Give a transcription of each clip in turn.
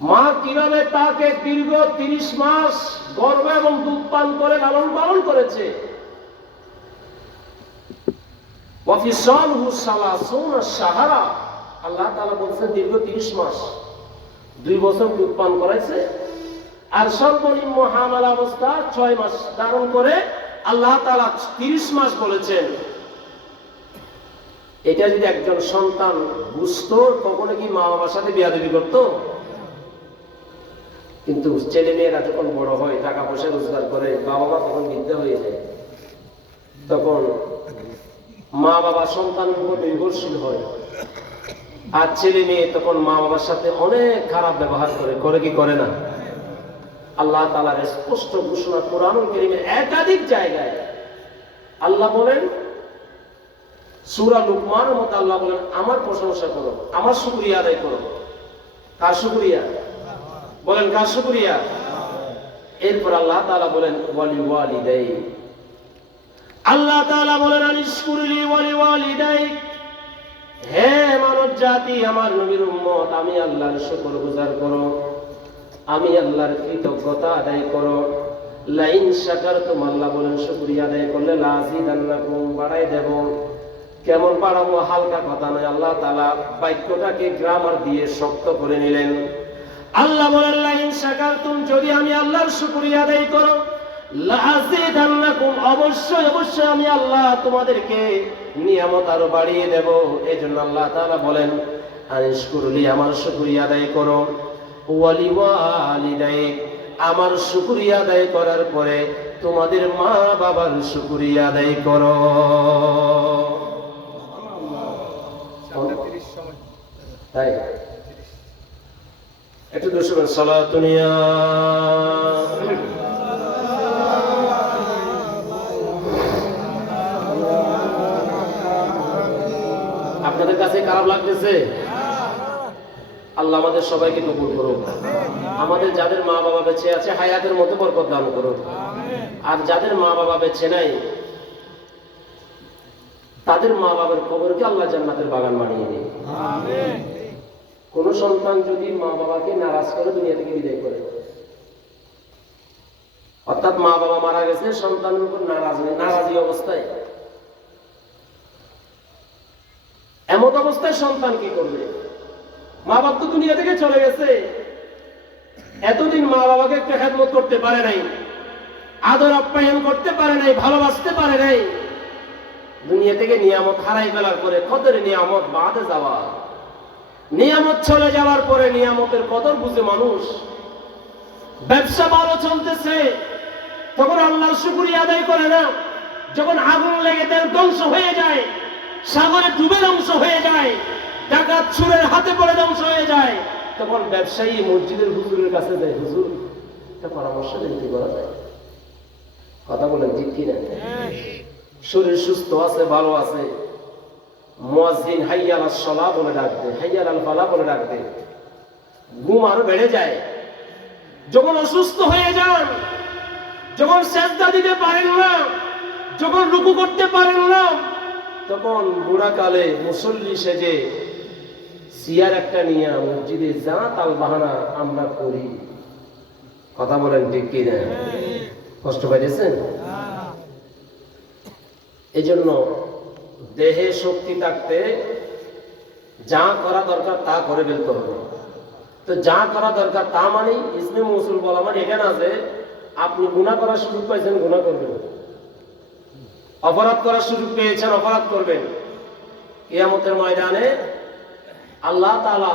মা কিভাবে তাকে দীর্ঘ 30 মাস গর্ভ এবং দুধ পান করে লালন পালন করেছে। ওয়াফিসালহু সালাসুনা শাহরা, আল্লাহ তাআলা বলেছেন দীর্ঘ 30 মাস, 2 বছর দুধ পান করাইছে। আর সর্বনিম্ন হামাল অবস্থা 6 মাস ধারণ করে আল্লাহ তাআলা 30 মাস বলেছেন। এটা যদি একজন সন্তান বুঝতো, কখনো কি মা বাবার সাথে বিয়াদবি করতো? কিন্তু ছেলে মেয়েরা যখন বড় হয়, টাকা পয়সা রোজগার করে, বাবা মা তখন বৃদ্ধ হয়ে যায়, তখন মা বাবা সন্তানের উপর নির্ভরশীল হয়। আর ছেলে মেয়ে তখন মা বাবার সাথে অনেক খারাপ ব্যবহার করে কি করে না? আল্লাহ তাআলার স্পষ্ট ঘোষণা কোরআনুল কারীমের একাধিক জায়গায় আল্লাহ বলেন। সূরা লুকমানের মধ্যে আল্লাহ বলেন, আমার প্রশংসা করো, আমার শুকরিয়া আদায় করো। কার শুকরিয়া? বলেন কার শুকরিয়া? এরপর আল্লাহ তাআলা বলেন ওয়ালি ওয়ালিদাই, আল্লাহ তাআলা বলেন আনিশকুরলি ওয়ালি ওয়ালিদাই, হে মানব জাতি, আমার নবীর উম্মত, আমি আল্লাহর শুকরগুজার করো, আমি আল্লাহর কৃতজ্ঞতা আদায় করো। লাইন শাকারতুম, আল্লাহ বলেন শুকরিয়া আদায় করলে লাযিদান্নাকুম, বাড়াই দেব। কেমন বাড়াবো? হালকা কথা নয়, আল্লাহ তাআলা বাক্যটাকে গ্রামার দিয়ে শক্ত করে নিলেন। আল্লাহ বলেন লাইন শাকারতুম, যদি আমি আল্লাহর শুকরিয়া আদায় করো, লাযিদান্নাকুম, অবশ্যই অবশ্যই আমি আল্লাহ তোমাদেরকে নিয়ামত আরো বাড়িয়ে দেব। এজন্য আল্লাহ তাআলা বলেন আনিশকুরলি, আমার শুকরিয়া আদায় করো, ওয়ালি ওয়ালিদাই, আমার শুকরিয়া আদায় করার পরে তোমাদের মা বাবার শুকরিয়া আদায় করো। তাই একটু দুশোবার সালাতুনিয়া। আপনাদের কাছে খারাপ লাগতেছে? আল্লাহ আমাদের সবাইকে কবুল করুন। আমাদের যাদের মা বাবা বেঁচে আছে, হায়াতের মধ্যে বরকত দান করুন। আর যাদের মা বাবা বেঁচে নাই, তাদের মা বাবার কবরকে আল্লাহ জান্নাতের বাগান বানিয়ে দিন। কোন সন্তান যদি মা বাবাকে নারাজ করে দুনিয়া থেকে বিদায় করে, অর্থাৎ মা বাবা মারা গেছে, সন্তানের উপর নারাজি অবস্থায়, এমন অবস্থায় সন্তান কি করবে? মা বাবা তো দুনিয়া থেকে চলে গেছে, এতদিন মা বাবাকে একটু খেদমত করতে পারে নাই, আদর আপ্যায়ন করতে পারে নাই, ভালোবাসতে পারে নাই। দুনিয়া থেকে নিয়ামত হারাই ফেলার পরে কদরে নিয়ামত বাদে যাওয়া, নিয়ামত চলে যাওয়ার পরে নিয়ামতের কদর বুঝে মানুষ। ব্যবসা ভালো চলতেছে, তখন আল্লাহর শুকরিয়া আদায় করে না। যখন আগুন লেগে তেল ধ্বংস হয়ে যায়, সাগরে ডুবে ধ্বংস হয়ে যায়, ডাকাত চোরের হাতে পড়ে ধ্বংস হয়ে যায়, তখন ব্যবসায়ী মসজিদের হুজুরের কাছে যায়, হুজুর একটা পরামর্শ দিতে করা যায়। কথা বলেন ঠিক কিনা? শরীর সুস্থ আছে, ভালো আছে, মুয়াজ্জিন হাইয়া আলাস সালাহ বলে ডাক দেয়, হাইয়া আলাল ফালাহ বলে ডাক দেয়, ঘুম আরো বেড়ে যায়। যখন অসুস্থ হয়ে যান, যখন সেজদা দিতে পারেন না, যখন রুকু করতে পারেন না, তখন বুড়াকালে মুসল্লি সেজে চেয়ার একটা নিয়ে মসজিদে যা তাল বাহানা আমরা করি। কথা বলেন ঠিক কি না? কষ্ট পাইতেছেন? এই জন্য দেহে শক্তি থাকতে যা করা দরকার তা করে ফেলতে হবে। তো যা করা দরকার তা মানে ইসমে মৌসুল বলা মানে এটা না যে আপনি গুনাহ করার সুযোগ পাইছেন গুনাহ করবেন, অপরাধ করার সুযোগ পেয়েছেন অপরাধ করবেন। কিয়ামতের ময়দানে আল্লাহ তাআলা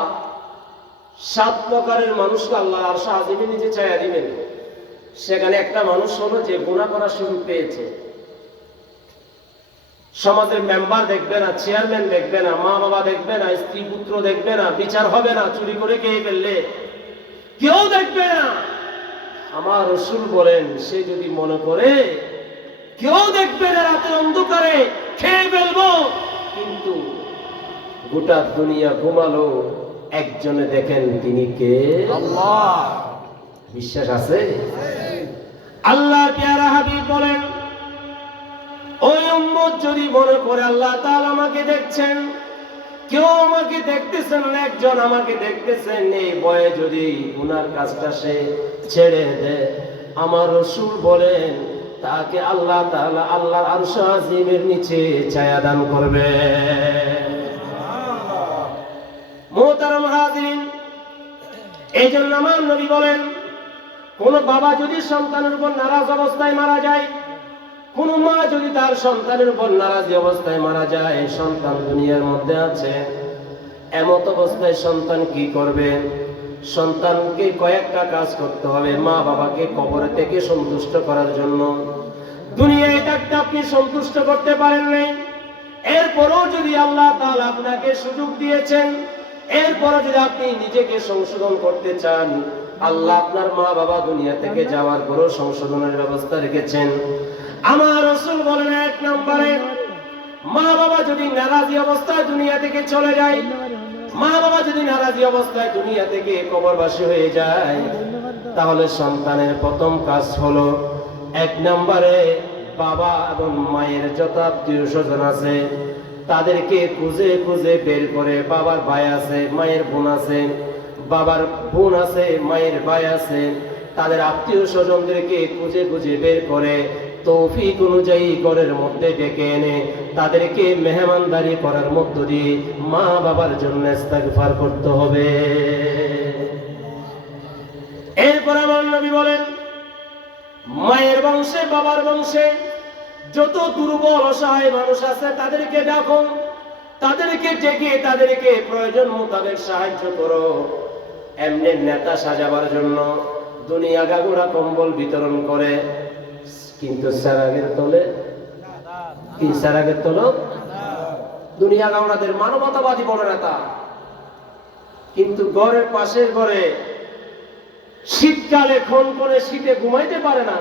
7 প্রকারের মানুষকে আল্লাহ আরশ আজিমে নিচে ছায়া দিবেন। সেখানে একটা মানুষ হলো যে গুনাহ করার সুযোগ পেয়েছে। সমাজের মেম্বার দেখবে না, চেয়ারম্যান দেখবে না, মা বাবা দেখবে না, স্ত্রী পুত্র দেখবে না, বিচার হবে না, চুরি করে খেয়ে ফেললে কেউ দেখবে না। আমার রাসূল বলেন, সে যদি মনে করে কেউ দেখবে না, রাতের অন্ধকারে খেয়ে ফেলবো, কিন্তু গোটা দুনিয়া ঘুমালো, একজনে দেখেন তিনি কে? আল্লাহ। বিশ্বাস আছে? আল্লাহ প্যারা হাবিব বলেন, ওই উম্মত যদি মনে করে আল্লাহ তাআলা আমাকে দেখছেন, কেউ আমাকে দেখতেছেন না, একজন আমাকে দেখতেছেন, এই ভয়ে যদি গুনার কাজটা সে ছেড়ে দেয়, আমার রাসূল বলেন তাকে আল্লাহ তাআলা আল্লাহর আরশ আজিমের নিচে ছায়া দান করবে। মুহতারাম হাজিরিন, এই জন্য আমার নবী বলেন, কোন বাবা যদি সন্তানের উপর নারাজ অবস্থায় মারা যায়, কোন মা যদি তার সন্তানের উপর নারাজি অবস্থায় মারা যায়, সন্তান দুনিয়ার মধ্যে আছে, এমত অবস্থায় সন্তান কি করবে? সন্তানকে কয়েকটা কাজ করতে হবে মা বাবাকে কবর থেকে সন্তুষ্ট করার জন্য। দুনিয়ায় তাকে আপনি সন্তুষ্ট করতে পারেন নাই, এরপরও যদি আল্লাহ তাআলা আপনাকে সুযোগ দিয়েছেন, এরপরও যদি আপনি নিজেকে সংশোধন করতে চান, আল্লাহ আপনার মা বাবা দুনিয়া থেকে যাওয়ার পরও সংশোধনের ব্যবস্থা রেখেছেন। আমার রাসূল বলেন, এক নম্বরে মা বাবা যদি নারাজি অবস্থায় দুনিয়া থেকে চলে যায়, মা বাবা যদি নারাজি অবস্থায় দুনিয়া থেকে কবরবাসী হয়ে যায়, তাহলে সন্তানের প্রথম কাজ হলো, এক নম্বরে বাবা এবং মায়ের যত আত্মীয় স্বজন আছে তাদেরকে খুঁজে খুঁজে বের করে, বাবার ভাই আছে, মায়ের বোন আছে, বাবার বোন আছে, মায়ের ভাই আছে, তাদের আত্মীয় স্বজনদেরকে খুঁজে খুঁজে বের করে তৌফিক অনুযায়ী ঘরের মধ্যে ডেকে এনে তাদেরকে মেহমানদারি করার মধ্য দিয়ে মা বাবার জন্য ইস্তিগফার করতে হবে। এরপর আমার নবী বলেন, মায়ের বংশে বাবার বংশে যত দুর্বল অসহায় মানুষ আছে তাদেরকে ডাকো, তাদেরকে ডেকে তাদেরকে প্রয়োজন মোতাবেক সাহায্য করো। এমনি নেতা সাজাবার জন্য দুনিয়া গাগুড়া কম্বল বিতরণ করে, কিন্তু সারাগের তলে কি? সারাগের তলে দুনিয়া গাওড়াদের মানবতাবাদী বড় নেতা, কিন্তু ঘরের পাশের ঘরে শীতকালে খন করে শীতে ঘুমাইতে পারে না,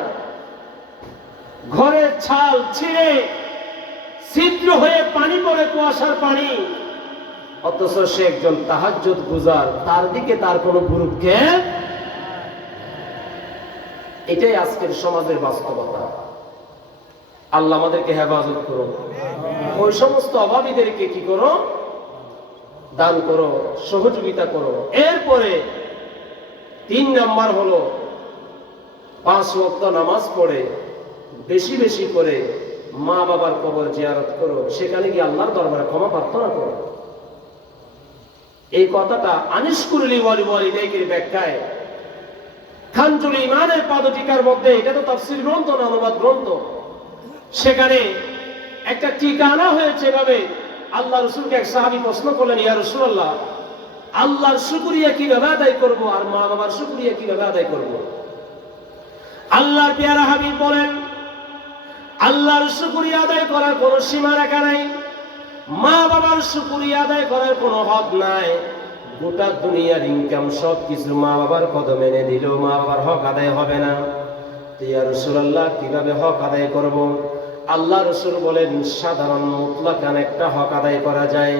ঘরের ছাল ছিঁড়ে ছিদ্র হয়ে পানি পড়ে, কুয়াশার পানি, অথচ সে একজন তাহাজ্জুদ গুজার, তার দিকে তার কোনো ভ্রুক্ষেপ। এটাই আজকের সমাজের বাস্তবতা। আল্লাহ আমাদেরকে হেফাজত করো। ওই সমস্ত অভাবীদেরকে কি করো? দান করো, সহযোগিতা করো। এরপরে 3 নাম্বার হলো 5 ওয়াক্ত নামাজ পড়ে বেশি বেশি করে মা বাবার কবর জিয়ারত করো, সেখানে গিয়ে আল্লাহর দরবারে ক্ষমা প্রার্থনা করো। এই কথাটা আনিস কুরলি ওয়ালিদাইকের ব্যাখ্যায় খানজুল ইমানের পাদটিকার মধ্যে, এটা তো তাফসীর গ্রন্থ না, অনুবাদ গ্রন্থ, সেখানে একটা টিকা আনা হয়েছে এভাবে। আল্লাহ রাসূলকে এক সাহাবী প্রশ্ন করলেন, ইয়া রাসূলুল্লাহ, আল্লাহর শুকরিয়া কিভাবে আদায় করব আর মা বাবার শুকরিয়া কিভাবে আদায় করব? আল্লাহর পেয়ারা হাবিব বলেন, আল্লাহর শুকরিয়া আদায় করার কোনো সীমা রেখা নাই, মা বাবার শুকরিয়া আদায় করার কোনো হদ নাই। গোটা দুনিয়ার ইনকাম সব কিছু মা বাবার কদমে এনে দিলেও মা বাবার হক আদায় হবে না। ইয়া রাসূলুল্লাহ, কিভাবে হক আদায় করব? আল্লাহ রাসূল বলেন, সাধারণ মুতলাকান একটা হক আদায় করা যায়।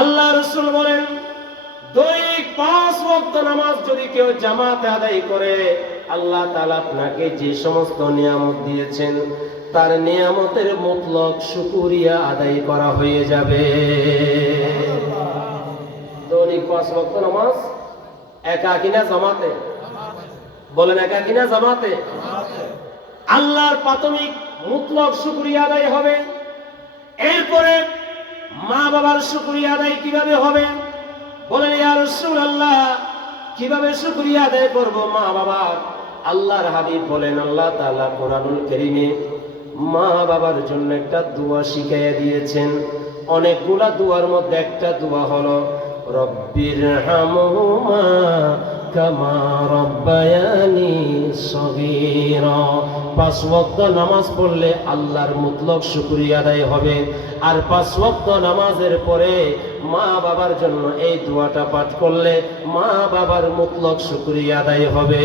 আল্লাহ রাসূল বলেন, দৈনিক 5 ওয়াক্ত নামাজ যদি কেউ জামাতে আদায় করে, আল্লাহ তাআলা আপনাকে যে সমস্ত নিয়ামত দিয়েছেন তার নিয়ামতের মুতলক শুকরিয়া আদায় করা হয়ে যাবে। দৈনিক 5 ওয়াক্ত নামাজ একা কিনা জামাতে? বলেন একা কিনা জামাতে? আল্লাহর প্রাথমিক মুতলক শুকরিয়া আদায় হবে। এরপরে মা বাবার শুকরিয়া আদায় কিভাবে হবে? বলেন, ইয়া রাসূলুল্লাহ, কিভাবে শুকরিয়া আদায় করব মা বাবা? আল্লাহর হাবিব বলেন, আল্লাহ তাআলা কোরআনুল কারীমে মা বাবার জন্য একটা দোয়া শিখাইয়া দিয়েছেন। অনেকগুলা দোয়ার মধ্যে একটা দোয়া হলো, রব্বিরহামহুমা কামা রব্বায়ানি সগীরা। 5 ওয়াক্ত নামাজ পড়লে আল্লাহর মুতলক শুকরিয়া আদায় হবে। আর 5 ওয়াক্ত নামাজের পরে মা বাবার জন্য এই দোয়াটা পাঠ করলে মা বাবার মুতলক শুকরিয়া আদায় হবে।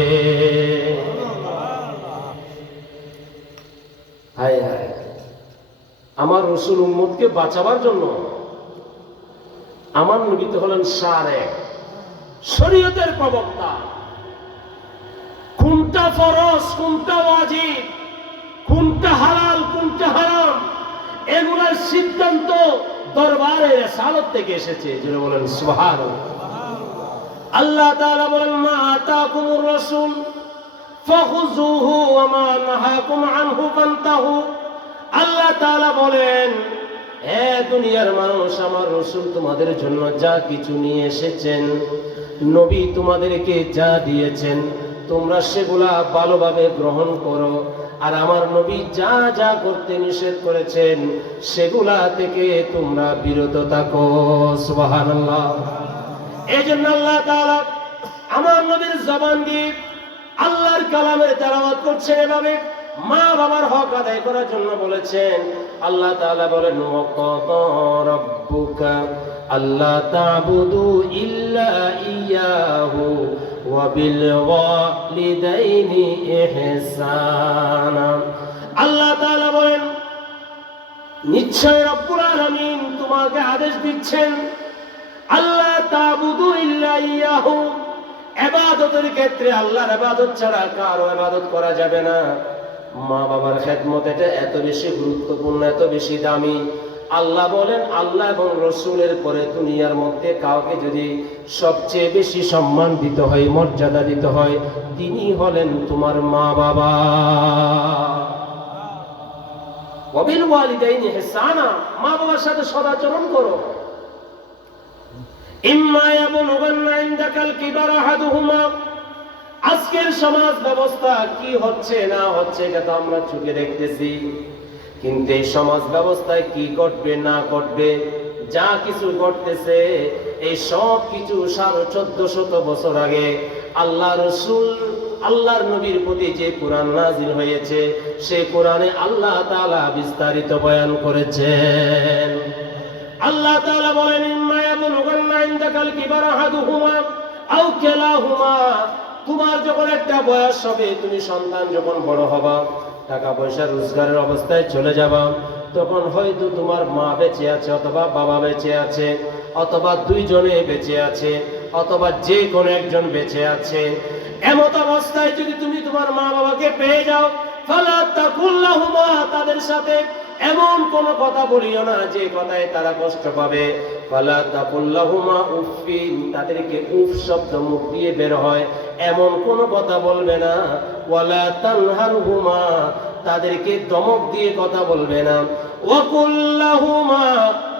হায় হায়, আমার রাসূল উম্মতকে বাঁচাবার জন্য আমার নবী তো হলেন শরীয়তের প্রবক্তা। কোনটা ফরজ, কোনটা ওয়াজিব, কোনটা হালাল, কোনটা হারাম, এগুলোর সিদ্ধান্ত দরবারে রিসালাত থেকে এসেছে। জোরে বলেন সুবহানাল্লাহ। আল্লাহ তাআলা বলেন মা আতাকুমুর রাসূল ফাখুযুহু ওয়া মা নাহাকুম আনহু ফান্তাহু। আল্লাহ তাআলা বলেন হে দুনিয়ার মানুষ, আমার রাসূল তোমাদের জন্য যা কিছু নিয়ে এসেছেন, নবী তোমাদেরকে যা দিয়েছেন, তোমরা সেগুলা ভালোভাবে গ্রহণ করো। আর আমার নবী যা যা করতে নিষেধ করেছেন সেগুলা থেকে তোমরা বিরত থাকো। সুবহানাল্লাহ। এই জন্য আল্লাহ তাআলা আমার নবীর জবান দিয়ে আল্লাহর কালামের তেলাওয়াত করছেন, এভাবে মা বাবার হক আদায় করার জন্য বলেছেন। আল্লাহ তাআলা বলেন ওয়াকাদা রাব্বুকা আল্লা তা'বুদু ইল্লা ইয়াহু ওয়া বিল ওয়ালিদাইনি ইহসানা। আল্লাহ তাআলা বলেন নিশ্চয় রব্বুল আলামিন তোমাকে আদেশ দিচ্ছেন আল্লাহ তা'বুদু ইল্লা ইয়াহু, ইবাদতের ক্ষেত্রে আল্লাহর ইবাদত ছাড়া কারো ইবাদত করা যাবে না। মা বাবার খেদমত এটা এত বেশি গুরুত্বপূর্ণ, এত বেশি দামি। আল্লাহ বলেন আল্লাহ এবং রাসূলের পরে দুনিয়ার মধ্যে কাউকে যদি সবচেয়ে বেশি সম্মান দিতে হয়, মর্যাদা দিতে হয়, তিনি হলেন তোমার মা বাবা। ওয়া বিল ওয়ালিদাইনি ইহসানা, মা বাবার সাথে সদাচরণ করো। ইম্মা ইয়াবলুগান্না ইনদাকাল কিবারা আহাদুহুমা। আজকের সমাজ ব্যবস্থা কি হচ্ছে না হচ্ছে এটা তো আমরা চোখে দেখতেছি, কিন্তু এই সমাজ ব্যবস্থায় কি ঘটবে না ঘটবে, যা কিছু ঘটতেছে এই সব কিছু 1450 বছর আগে আল্লাহ রাসূল আল্লাহর নবীর প্রতি যে কোরআন নাযিল হয়েছে সেই কোরআনে আল্লাহ তাআলা বিস্তারিত বয়ান করেছেন। আল্লাহ তাআলা বলেন ইম্মা ইয়াবলুগান্না ইনদাকাল কিবারা আহাদুহুমা আও কিলাহুমা। তোমার যখন একটা বয়স হবে, তুমি সন্তান যখন বড় হবা, টাকা পয়সা রোজগারের অবস্থায় চলে যাবা, তখন হয়তো তোমার মা বেঁচে আছে অথবা বাবা বেঁচে আছে অথবা দুইজনে বেঁচে আছে অথবা যে কোনো একজন বেঁচে আছে। এমত অবস্থায় যদি তুমি তোমার মা বাবাকে পেয়ে যাও, ফালা তাকুল্লাহুমা, তাদের সাথে এমন কোন কথা বলিও না যে কথায় তারা কষ্ট পাবে। ফালা তাকুল্লাহুমা উফিন, তাদেরকে উফ শব্দ মুখ দিয়ে বের হয় এমন কোন কথা বলবে না। ওয়ালা তানহারহুমা, তাদেরকে ধমক দিয়ে কথা বলবে না। ওয়া কুল্লাহুমা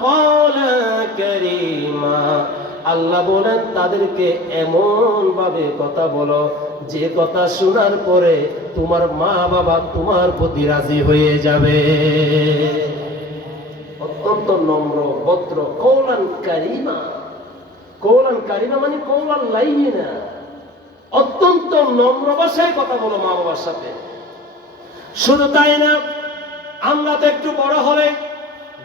ক্বালা কারীমা, আল্লাহ বলেন তাদেরকে এমন ভাবে কথা বলো যে কথা শোনার পরে তোমার মা বাবা তোমার প্রতি রাজি হয়ে যাবে। অত্যন্ত নম্র ভদ্র, কওলান কারীমা। কওলান কারীমা মানে কওলান লাইয়িনা, অত্যন্ত নম্র ভাষায় কথা বলো মা বাবার সাথে। শুধু তাই না, আমরা তো একটু বড় হলে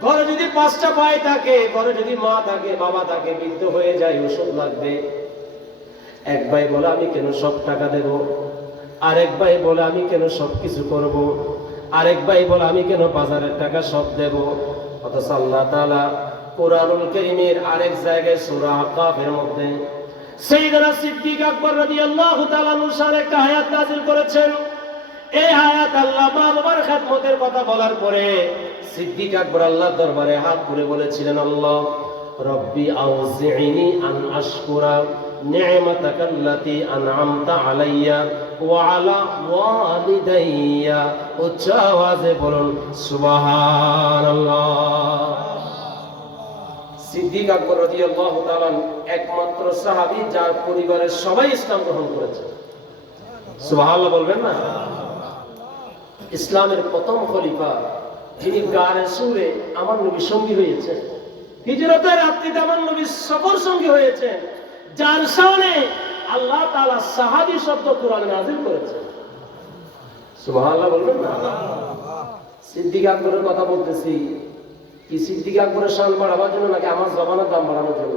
ঘরে যদি 5টা ভাই থাকে, ঘরে যদি মা থাকে বাবা থাকে, বৃদ্ধ হয়ে যায়, ওষুধ লাগবে, এক ভাই বলে আমি কেন সব টাকা দেব, আরেক ভাই বলে আমি কেন সব কিছু করব, আরেক ভাই বলে আমি কেন বাজারের টাকা সব দেব। অথচ আল্লাহ তাআলা কোরআনুল কারীমের আরেক জায়গায় সূরা আকাফের মধ্যে সাইয়েদনা সিদ্দিক আকবর রাদিয়াল্লাহু তাআলা আনহু একটা আয়াত নাযিল করেছেন। এই আয়াত আল্লাহ মা বাবার খেদমতের কথা বলার পরে সিদ্দিক আকবর আল্লাহর দরবারে হাত তুলে বলেছিলেন, আল্লাহ রব্বি আউজি'নি আন আশকুরা নি'মাতাকাল্লাতী আন'আমতা আলাইয়া ওয়া আলা ওয়ালিদাইয়া। উচ্চ আওয়াজে বলুন সুবহানাল্লাহ। সিদ্দিক আকবর রাদিয়াল্লাহু তাআলা একমাত্র সাহাবী যার পরিবারের সবাই ইসলাম গ্রহণ করেছে। সুবহানাল্লাহ বলবেন না? ইসলামের প্রথম খলিফা যিনি গারে সুরে আমার নবীর সঙ্গী হয়েছেন, হিজরতের রাত্রিতে আমার নবীর সফর সঙ্গী হয়েছেন, যার শানে আল্লাহ তাআলা সাহাবী শব্দ কোরআনে নাযিল করেছেন। সুবহানাল্লাহ বলবেন না? সিদ্দিক আকবরের কথা বলতেছি, কি সিদ্দিক আকবরের শান বাড়াবার জন্য নাকি আমার জবানের দাম বাড়ানোর জন্য?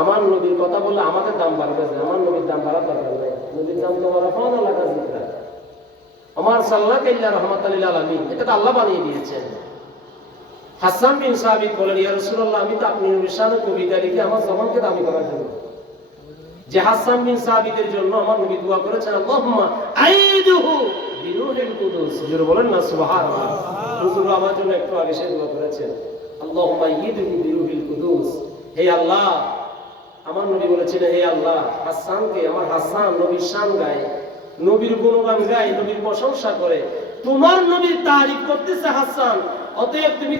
আমার নবীর কথা বললে আমাদের দাম বাড়বে, আমার নবীর দাম বাড়ার দরকার নেই। নবীর দাম তো রাফানা লাকা যিকরা, আমার সাল্লাল্লাহু আলাইহি রাহমাতাল লিল আলামিন, এটা তো আল্লাহ বানিয়ে দিয়েছেন। হাসান বিন সাবিত বলেন, ইয়া রাসূলুল্লাহ, আমি তো আপনি নবীর শানে কবিতা লিখে আমার জবানকে দামি করার জন্য। যে হাসান বিন সাবিতের জন্য আমার নবী দোয়া করেছেন, আল্লাহুম্মা আইদুহু বিরুহিল কুদুস। হুজুর বলেন না সুবহানাল্লাহ। হুজুর আমার জন্য একটু আগে সে দোয়া করেছেন, আল্লাহুম্মা ইয়িদহু বিরুহিল কুদুস। হে আল্লাহ, আমার নবী বলেছিলেন, হে আল্লাহ হাসানকে, আমার হাসান নবীর শান গায়, নবীর গুণগান গায়, নবীর প্রশংসা করে, তোমার নবীর তারিফ করতেছে হাসান, অতএব তুমি